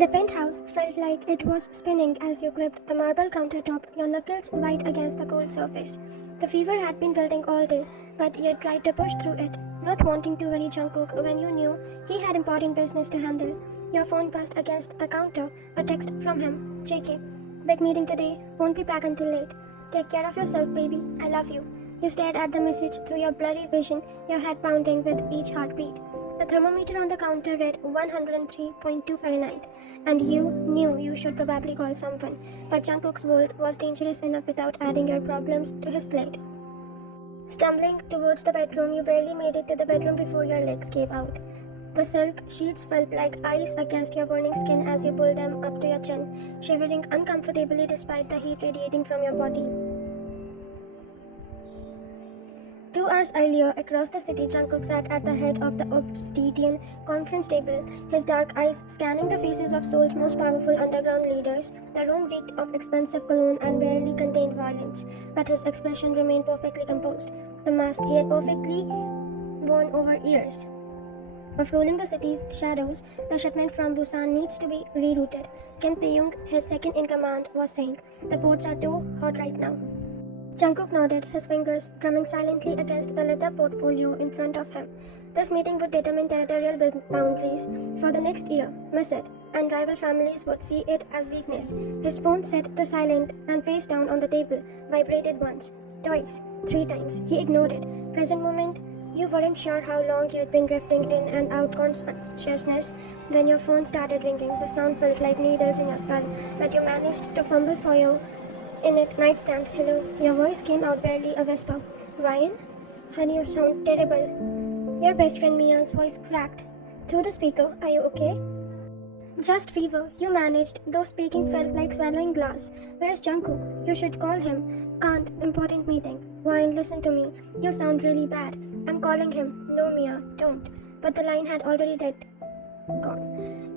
The penthouse felt like it was spinning as you gripped the marble countertop, your knuckles white against the cold surface. The fever had been building all day, but you had tried to push through it, not wanting to worry Jungkook when you knew he had important business to handle. Your phone buzzed against the counter, a text from him. JK, big meeting today, won't be back until late. Take care of yourself, baby, I love you. You stared at the message through your blurry vision, your head pounding with each heartbeat. The thermometer on the counter read 103.2 Fahrenheit, and you knew you should probably call someone, but Jungkook's world was dangerous enough without adding your problems to his plate. Stumbling towards the bedroom, you barely made it to the bedroom before your legs gave out. The silk sheets felt like ice against your burning skin as you pulled them up to your chin, shivering uncomfortably despite the heat radiating from your body. 2 hours earlier, across the city, Jungkook sat at the head of the obsidian conference table, his dark eyes scanning the faces of Seoul's most powerful underground leaders. The room reeked of expensive cologne and barely contained violence, but his expression remained perfectly composed, the mask he had perfectly worn over years. Of ruling the city's shadows, the shipment from Busan needs to be rerouted. Kim Tae-young, his second in command, was saying, "The ports are too hot right now." Jungkook nodded, his fingers drumming silently against the leather portfolio in front of him. This meeting would determine territorial boundaries for the next year, Miss said, and rival families would see it as weakness. His phone set to silent and face down on the table, vibrated once, twice, 3 times. He ignored it. Present moment, you weren't sure how long you had been drifting in and out consciousness when your phone started ringing. The sound felt like needles in your skull, but you managed to fumble for your in it nightstand. Hello. Your voice came out barely a whisper. Ryan? Honey, you sound terrible. Your best friend Mia's voice cracked through the speaker. Are you okay? Just fever. You managed, though speaking felt like swallowing glass. Where's Jungkook? You should call him. Can't. Important meeting. Ryan, listen to me. You sound really bad. I'm calling him. No, Mia, don't. But the line had already gone.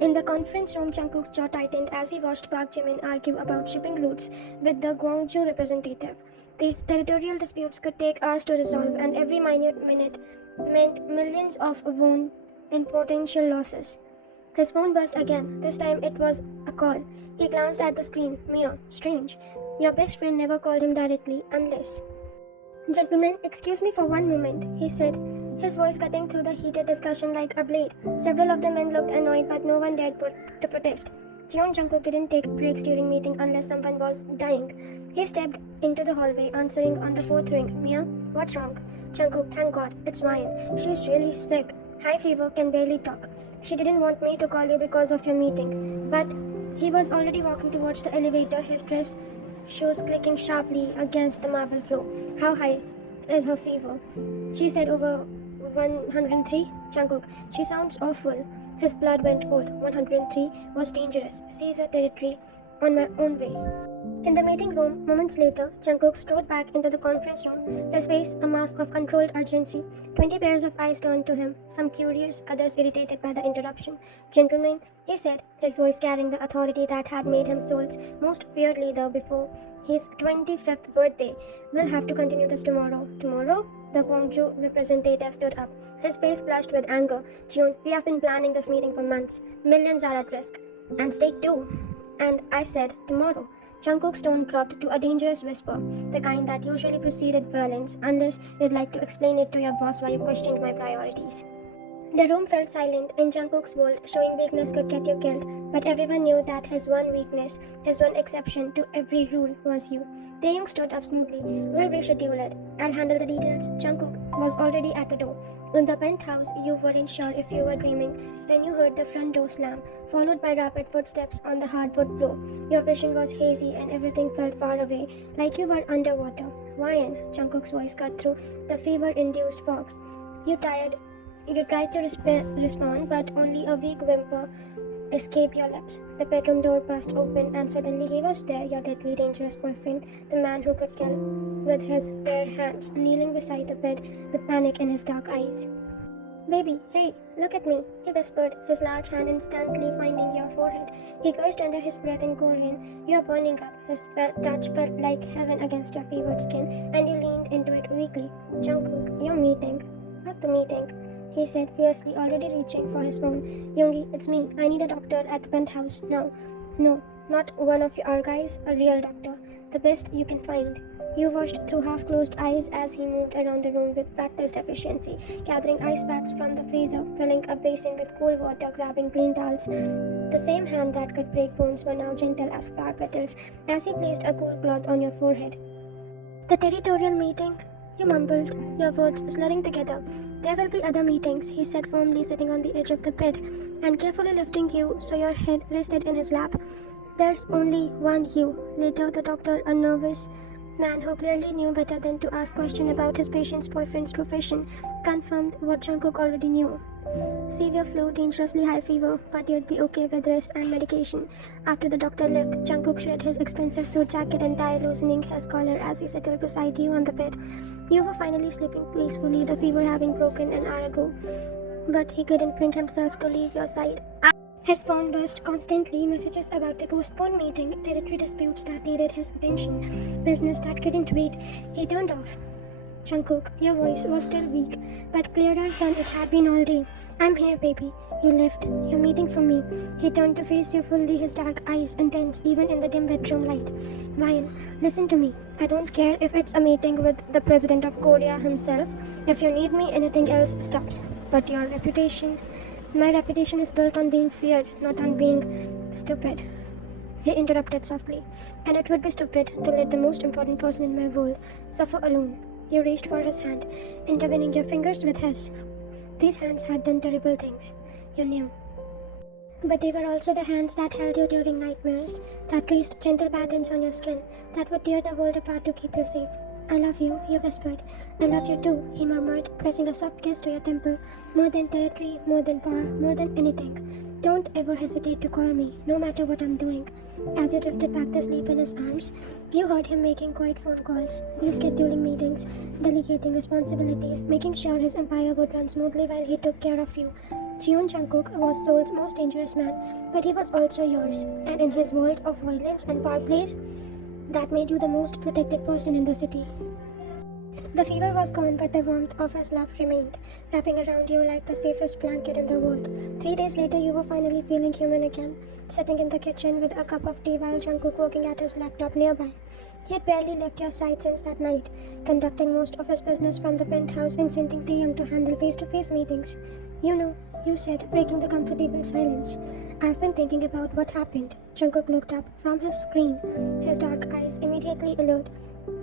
In the conference room, Jungkook's jaw tightened as he watched Park Jimin argue about shipping routes with the Gwangju representative. These territorial disputes could take hours to resolve, and every minute minute meant millions of won in potential losses. His phone buzzed again. This time it was a call. He glanced at the screen. Mia, strange. Your best friend never called him directly, unless... Gentlemen, excuse me for one moment, he said, his voice cutting through the heated discussion like a blade. Several of the men looked annoyed, but no one dared to protest. Jeon Jungkook didn't take breaks during meeting unless someone was dying. He stepped into the hallway, answering on the fourth ring. Mia, what's wrong? Jungkook, thank God, it's Ryan. She's really sick. High fever, can barely talk. She didn't want me to call you because of your meeting. But he was already walking towards the elevator, his dress shoes clicking sharply against the marble floor. How high is her fever? She said over 103. Jungkook, she sounds awful. His blood went cold. 103 was dangerous. Caesar territory on my own way. In the meeting room, moments later, Jungkook strode back into the conference room, his face a mask of controlled urgency. 20 pairs of eyes turned to him, some curious, others irritated by the interruption. Gentlemen, he said, his voice carrying the authority that had made him Seoul's most feared leader before his 25th birthday. We'll have to continue this tomorrow. Tomorrow? The Gwangju representative stood up, his face flushed with anger. Jeon, we have been planning this meeting for months. Millions are at risk. And stake too. And I said, tomorrow. Jungkook's tone dropped to a dangerous whisper, the kind that usually preceded violence, unless you'd like to explain it to your boss while you questioned my priorities. The room felt silent. In Jungkook's world, showing weakness could get you killed, but everyone knew that his one weakness, his one exception to every rule, was you. Taeyong stood up smoothly. We'll reschedule it. I'll handle the details. Jungkook was already at the door. In the penthouse, you weren't sure if you were dreaming when you heard the front door slam, followed by rapid footsteps on the hardwood floor. Your vision was hazy and everything felt far away, like you were underwater. Ryan, Jungkook's voice cut through the fever-induced fog. You tried to respond, but only a weak whimper escaped your lips. The bedroom door burst open, and suddenly he was there, your deadly dangerous boyfriend, the man who could kill with his bare hands, kneeling beside the bed with panic in his dark eyes. Baby, hey, look at me, he whispered, his large hand instantly finding your forehead. He cursed under his breath in Korean. You are burning up. His touch felt like heaven against your fevered skin, and you leaned into it weakly. Jungkook, your meeting. Not the meeting. he said fiercely, already reaching for his phone. Yoongi, it's me. I need a doctor at the penthouse now. No, not one of your guys, a real doctor. The best you can find. You watched through half-closed eyes as he moved around the room with practiced efficiency, gathering ice packs from the freezer, filling a basin with cool water, grabbing clean towels. The same hand that could break bones were now gentle as flower petals as he placed a cool cloth on your forehead. The territorial meeting? You mumbled, your words slurring together. There will be other meetings, he said firmly, sitting on the edge of the bed and carefully lifting you so your head rested in his lap. There's only one you. Later, the doctor, a nervous man who clearly knew better than to ask questions about his patient's boyfriend's profession, confirmed what Jungkook already knew. Severe flu, dangerously high fever, but you'd be okay with rest and medication. After the doctor left, Jungkook shred his expensive suit jacket and tie, loosening his collar as he settled beside you on the bed. You were finally sleeping peacefully, the fever having broken an hour ago. But he couldn't bring himself to leave your side. His phone buzzed constantly, messages about the postponed meeting, territory disputes that needed his attention, business that couldn't wait. He turned off. Jungkook, your voice was still weak, but clearer than it had been all day. I'm here, baby. You left. You're meeting for me. He turned to face you fully, his dark eyes intense even in the dim bedroom light. Ryan, listen to me. I don't care if it's a meeting with the president of Korea himself. If you need me, anything else stops. But your reputation... My reputation is built on being feared, not on being stupid. He interrupted softly. And it would be stupid to let the most important person in my world suffer alone. You reached for his hand, intertwining your fingers with his. These hands had done terrible things. You knew. But they were also the hands that held you during nightmares, that traced gentle patterns on your skin, that would tear the world apart to keep you safe. I love you, you whispered. I love you too, he murmured, pressing a soft kiss to your temple. More than territory, more than power, more than anything. Don't ever hesitate to call me, no matter what I'm doing. As you drifted back to sleep in his arms, you heard him making quiet phone calls, rescheduling meetings, delegating responsibilities, making sure his empire would run smoothly while he took care of you. Jungkook was Seoul's most dangerous man, but he was also yours, and in his world of violence and power plays, that made you the most protected person in the city. The fever was gone, but the warmth of his love remained, wrapping around you like the safest blanket in the world. 3 days later, you were finally feeling human again, sitting in the kitchen with a cup of tea while Jungkook working at his laptop nearby. He had barely left your side since that night, conducting most of his business from the penthouse and sending Taeyang to handle face-to-face meetings. You know, you said, breaking the comfortable silence. I've been thinking about what happened. Jungkook looked up from his screen, his dark eyes immediately alert.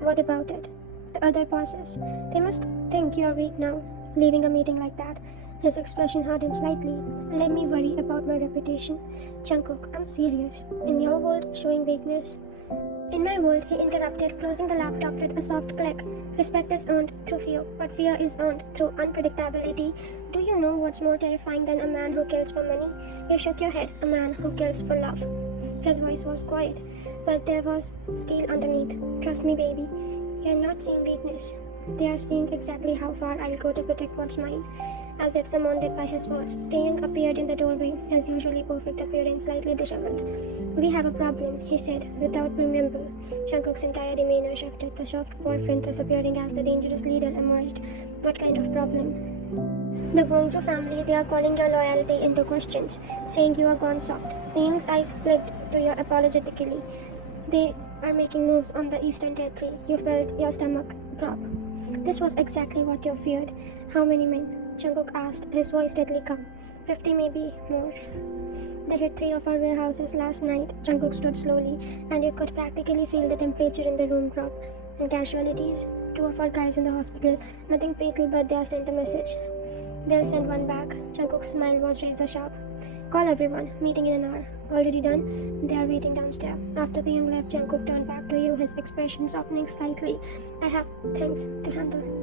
What about it? The other pauses. They must think you're weak now, leaving a meeting like that. His expression hardened slightly. Let me worry about my reputation. Jungkook, I'm serious. In your world, showing weakness. In my world, he interrupted, closing the laptop with a soft click. Respect is earned through fear, but fear is earned through unpredictability. Do you know what's more terrifying than a man who kills for money? You shook your head. A man who kills for love. His voice was quiet, but there was steel underneath. Trust me, baby. You're not seeing weakness. They are seeing exactly how far I'll go to protect what's mine. As if summoned by his words, Taeyang appeared in the doorway, his usually perfect appearance slightly disheveled. We have a problem, he said, without preamble. Jungkook's entire demeanor shifted, the soft boyfriend disappearing as the dangerous leader emerged. What kind of problem? The Gwangju family, they are calling your loyalty into questions, saying you are gone soft. Taeyang's eyes flicked to you apologetically. They are making moves on the Eastern Territory. You felt your stomach drop. This was exactly what you feared. How many men? Jungkook asked, his voice deadly calm. 50, maybe more. They hit 3 of our warehouses last night. Jungkook stood slowly, and you could practically feel the temperature in the room drop. And casualties? 2 of our guys in the hospital. Nothing fatal, but they are sent a message. They'll send one back. Jungkook's smile was razor sharp. Call everyone. Meeting in an hour. Already done? They are waiting downstairs. After the young left, Jungkook turned back to you, his expression softening slightly. I have things to handle.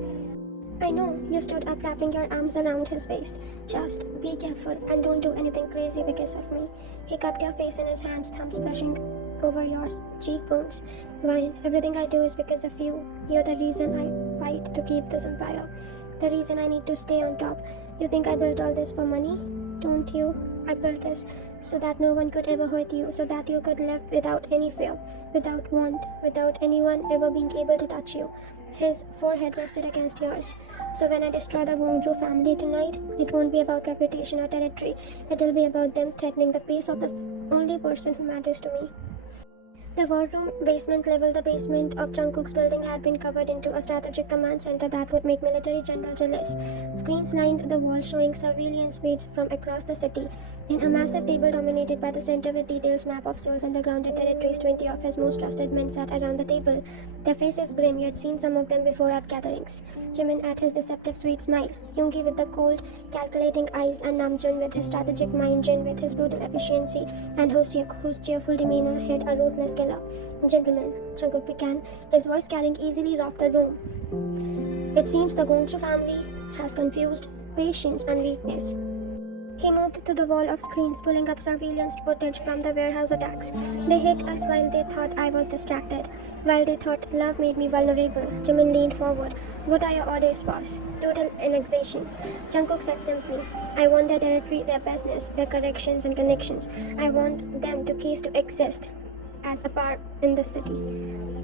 I know, you stood up, wrapping your arms around his waist. Just be careful and don't do anything crazy because of me. He cupped your face in his hands, thumbs brushing over your cheekbones. Ryan, everything I do is because of you. You're the reason I fight to keep this empire. The reason I need to stay on top. You think I built all this for money? Don't you? I built this so that no one could ever hurt you, so that you could live without any fear, without want, without anyone ever being able to touch you. His forehead rested against yours. So when I destroy the Gongju family tonight, it won't be about reputation or territory. It'll be about them threatening the peace of the only person who matters to me. The war room basement level, the basement of Jungkook's building, had been covered into a strategic command center that would make military generals jealous. Screens lined the wall showing surveillance feeds from across the city. In a massive table dominated by the center with details map of Seoul's underground territories, 20 of his most trusted men sat around the table. Their faces grim, you had seen some of them before at gatherings. Jimin at his deceptive sweet smile, Yoongi with the cold, calculating eyes, and Namjoon with his strategic mind, Jin with his brutal efficiency, and Hoseok, whose cheerful demeanor hid a ruthless killer. Gentlemen, Jungkook began, his voice carrying easily off the room. It seems the Gongju family has confused patience and weakness. He moved to the wall of screens, pulling up surveillance footage from the warehouse attacks. They hit us while they thought I was distracted, while they thought love made me vulnerable. Jimin leaned forward. What are your orders, boss? Total annexation. Jungkook said simply, I want their territory, their business, their corrections and connections. I want them to cease to exist as a power in the city.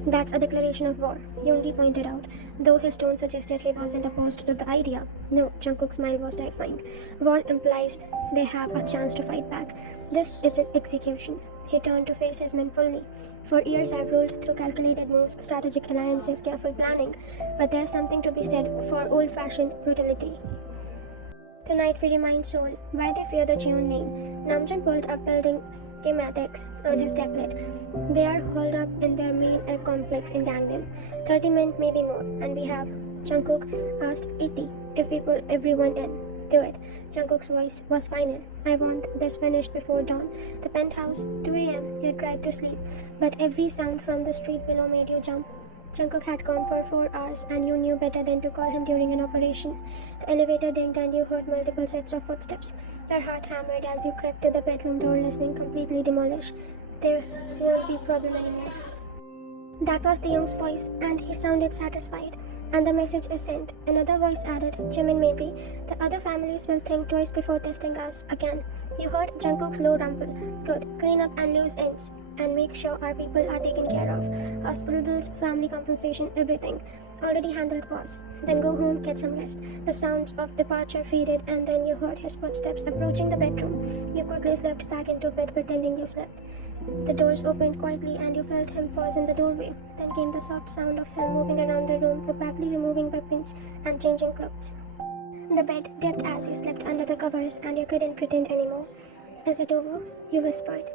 That's a declaration of war, Yoongi pointed out, though his tone suggested he wasn't opposed to the idea. No, Jungkook's smile was terrifying. War implies they have a chance to fight back. This is an execution. He turned to face his men fully. For years I've ruled through calculated moves, strategic alliances, careful planning, but there's something to be said for old-fashioned brutality. Tonight we remind Seoul why they fear the Cheon name. Namjoon pulled up building schematics on his tablet. They are holed up in their main complex in Gangnam. 30 men, maybe more, and we have. Jungkook asked 80 if we pull everyone in. Do it. Jungkook's voice was final. I want this finished before dawn. The penthouse, 2 a.m. You tried to sleep, but every sound from the street below made you jump. Jungkook had gone for 4 hours, and you knew better than to call him during an operation. The elevator dinged, and you heard multiple sets of footsteps. Your heart hammered as you crept to the bedroom door, listening, completely demolished. There won't be problem anymore. That was the young's voice, and he sounded satisfied. And the message is sent. Another voice added, Jimin maybe. The other families will think twice before testing us again. You heard Jungkook's low rumble. Good. Clean up and loose ends. And make sure our people are taken care of. Hospital bills, family compensation, everything. Already handled, boss. Then go home, get some rest. The sounds of departure faded, and then you heard his footsteps approaching the bedroom. You quickly slipped back into bed, pretending you slept. The doors opened quietly, and you felt him pause in the doorway. Then came the soft sound of him moving around the room, probably removing weapons and changing clothes. The bed dipped as he slipped under the covers, and you couldn't pretend anymore. Is it over? You whispered.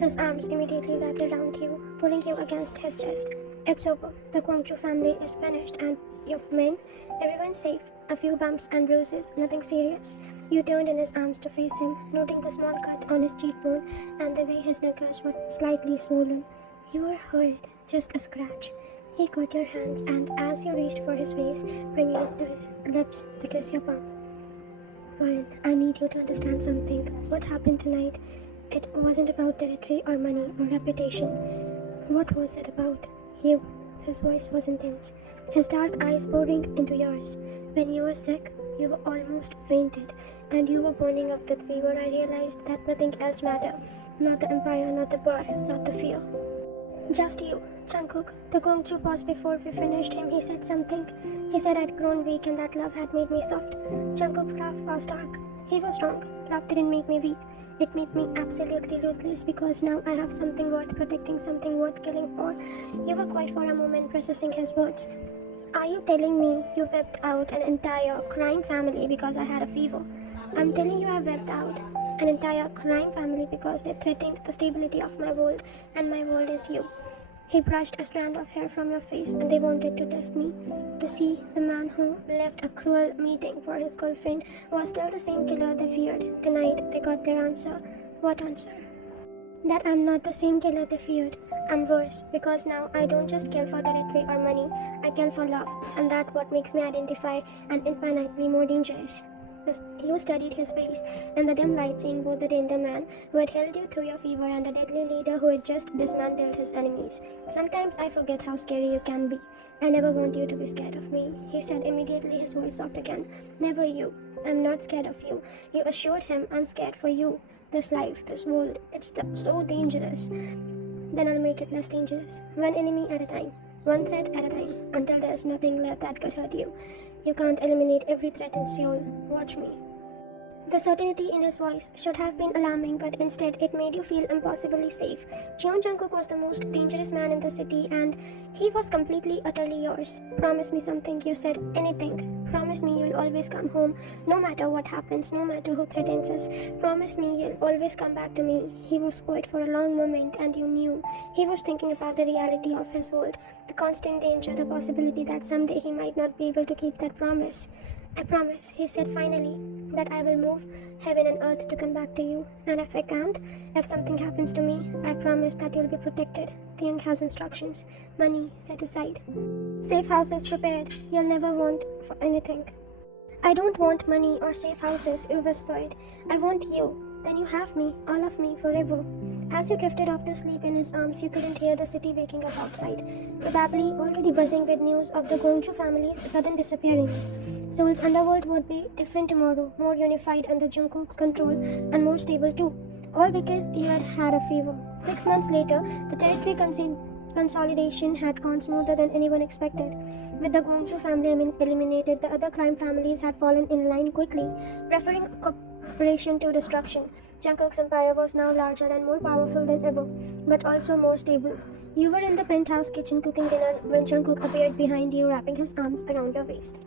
His arms immediately wrapped around you, pulling you against his chest. It's over. The Kwangju family is finished, and your men, everyone's safe. A few bumps and bruises, nothing serious. You turned in his arms to face him, noting the small cut on his cheekbone and the way his knuckles were slightly swollen. You were hurt, just a scratch. He caught your hands, and as you reached for his face, bringing it to his lips to kiss your palm. Ryan, I need you to understand something. What happened tonight? It wasn't about territory or money or reputation. What was it about? You. His voice was intense, his dark eyes boring into yours. When you were sick, you were almost fainted, and you were burning up with fever. I realized that nothing else mattered. Not the empire, not the bar, not the fear. Just you, Jungkook. The Gongju paused before we finished him. He said something. He said I'd grown weak and that love had made me soft. Jungkook's laugh was dark. He was wrong. Love didn't make me weak. It made me absolutely ruthless because now I have something worth protecting, something worth killing for. You were quiet for a moment, processing his words. Are you telling me you whipped out an entire crime family because I had a fever? I'm telling you I whipped out an entire crime family because they threatened the stability of my world, and my world is you. He brushed a strand of hair from your face, and they wanted to test me, to see the man who left a cruel meeting for his girlfriend was still the same killer they feared. Tonight, they got their answer. What answer? That I'm not the same killer they feared. I'm worse, because now I don't just kill for territory or money, I kill for love, and that's what makes me identify and infinitely more dangerous. You studied his face in the dim light, seeing both the tender man who had held you through your fever and the deadly leader who had just dismantled his enemies. Sometimes I forget how scary you can be. I never want you to be scared of me, he said immediately, his voice soft again. Never you. I'm not scared of you. You assured him I'm scared for you. This life, this world, it's so dangerous. Then I'll make it less dangerous. One enemy at a time. one threat at a time, until there's nothing left that could hurt you. You can't eliminate every threat in Seoul. Watch me. The certainty in his voice should have been alarming, but instead it made you feel impossibly safe. Jungkook was the most dangerous man in the city, and he was completely, utterly yours. Promise me something, you said. Anything. Promise me you'll always come home, no matter what happens, no matter who threatens us. Promise me you'll always come back to me. He was quiet for a long moment, and you knew. He was thinking about the reality of his world, the constant danger, the possibility that someday he might not be able to keep that promise. I promise, he said finally, that I will move heaven and earth to come back to you. And if I can't, if something happens to me, I promise that you'll be protected. The young has instructions. Money set aside. Safe houses prepared. You'll never want for anything. I don't want money or safe houses, you whispered. I want you. Then you have me, all of me, forever. As you drifted off to sleep in his arms, you couldn't hear the city waking up outside, probably already buzzing with news of the Gongju family's sudden disappearance. Seoul's underworld would be different tomorrow, more unified under Jungkook's control, and more stable too. All because you had had a fever. 6 months later, the territory consolidation had gone smoother than anyone expected. With the Gongju family eliminated, the other crime families had fallen in line quickly, preferring cooperation to destruction. Jungkook's empire was now larger and more powerful than ever, but also more stable. You were in the penthouse kitchen cooking dinner when Jungkook appeared behind you, wrapping his arms around your waist.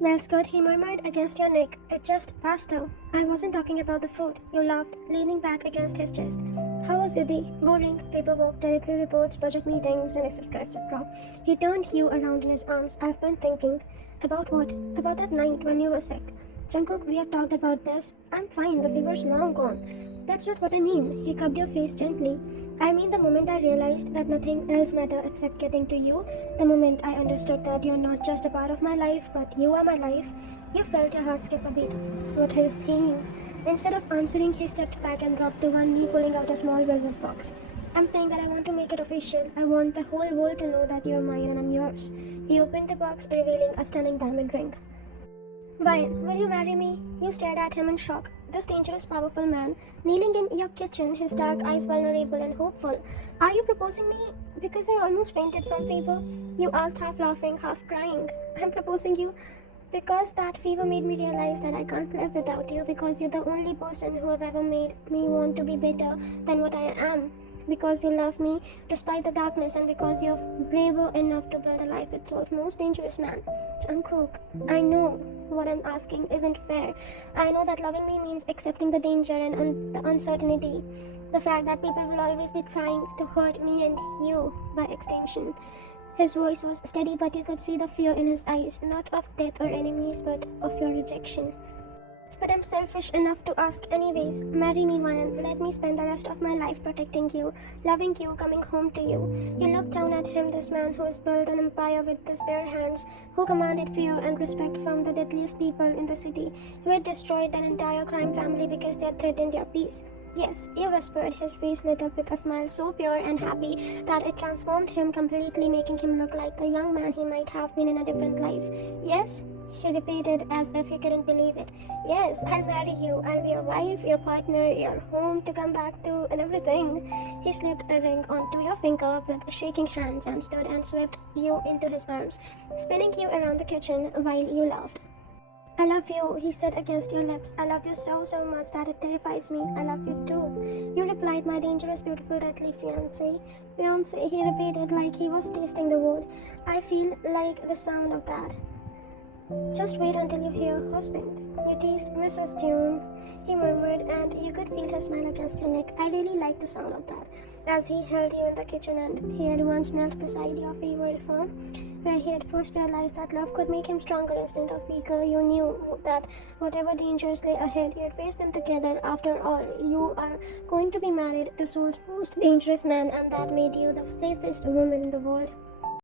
Well, Scott, he murmured against your neck. It just passed though. I wasn't talking about the food. You laughed, leaning back against his chest. How was your day? Boring. Paperwork, territory reports, budget meetings, and etc. etc. He turned you around in his arms. I've been thinking. About what? About that night when you were sick. Jungkook, we have talked about this. I'm fine. The fever's long gone. That's not what I mean. He cupped your face gently. I mean the moment I realized that nothing else mattered except getting to you, the moment I understood that you're not just a part of my life, but you are my life, you felt your heart skip a beat. What are you saying? Instead of answering, he stepped back and dropped to one knee, pulling out a small velvet box. I'm saying that I want to make it official. I want the whole world to know that you're mine and I'm yours. He opened the box, revealing a stunning diamond ring. Ryan, will you marry me? You stared at him in shock. This dangerous, powerful man, kneeling in your kitchen, his dark eyes vulnerable and hopeful. Are you proposing me? Because I almost fainted from fever. You asked, half laughing, half crying. I'm proposing you because that fever made me realize that I can't live without you, because you're the only person who have ever made me want to be better than what I am. Because you love me despite the darkness, and because you're braver enough to build a life with Seoul's most dangerous man. Jungkook, I know what I'm asking isn't fair. I know that loving me means accepting the danger and the uncertainty. The fact that people will always be trying to hurt me and you by extension. His voice was steady, but you could see the fear in his eyes, not of death or enemies, but of your rejection. But I'm selfish enough to ask anyways. Marry me, Ryan. Let me spend the rest of my life protecting you, loving you, coming home to you. You looked down at him, this man who has built an empire with his bare hands, who commanded fear and respect from the deadliest people in the city, who had destroyed an entire crime family because they had threatened your peace. Yes, you whispered, his face lit up with a smile so pure and happy that it transformed him completely, making him look like the young man he might have been in a different life. Yes? He repeated as if he couldn't believe it. Yes, I'll marry you. I'll be your wife, your partner, your home to come back to, and everything. He slipped the ring onto your finger with shaking hands and stood and swept you into his arms, spinning you around the kitchen while you laughed. I love you, he said against your lips. I love you so, so much that it terrifies me. I love you too. You replied, my dangerous, beautiful, deadly fiancé. Fiancé, he repeated like he was tasting the word. I feel like the sound of that. Just wait until you hear husband. You teased Mrs. June, he murmured, and you could feel his smile against your neck. I really like the sound of that. As he held you in the kitchen and he had once knelt beside your fevered form, where he had first realized that love could make him stronger instead of weaker, you knew that whatever dangers lay ahead, you'd face them together. After all, you are going to be married to Seoul's most dangerous man, and that made you the safest woman in the world.